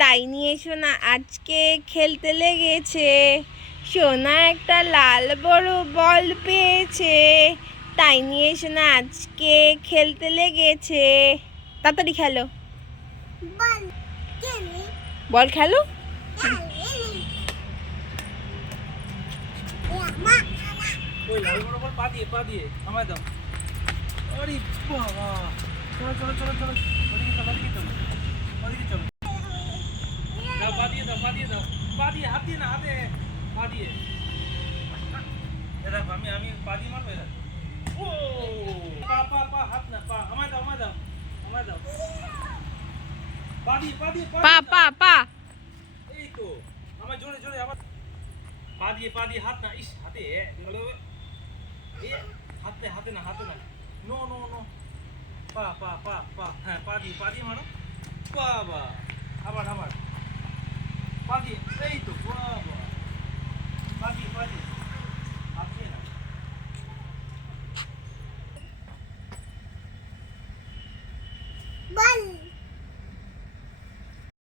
তাই নিয়ে সোনা আজকে খেলতে লেগেছে। সোনা একটা লাল বড় বল পেয়েছে, তাই নিয়ে সোনা আজকে খেলতে লেগেছে। তাড়াতাড়ি খেলো, বল খেলো। ওই লাল বড় বল পা দিয়ে আমায় দাও। আরে বাবা, চলো চলো চলো চলো, ওদিকে চলো ওদিকে চলো ওদিকে চলো। দাও পা দিয়ে দাও, পা দিয়ে হাত দিয়ে না, হাতে পা দিয়ে। এরা আমি পা দিয়ে মারবো এরা। ও পা হাত না, পা আমায় দাও আমায় দাও। পা দিয়ে পা এই তো, আমায় জোরে জোরে আবার পা দিয়ে হাত না, ইস হাতে হাতে না নো নো নো, পা হ্যাঁ পা দিয়ে মারো। বাবা আবার পা দিয়ে, এই তো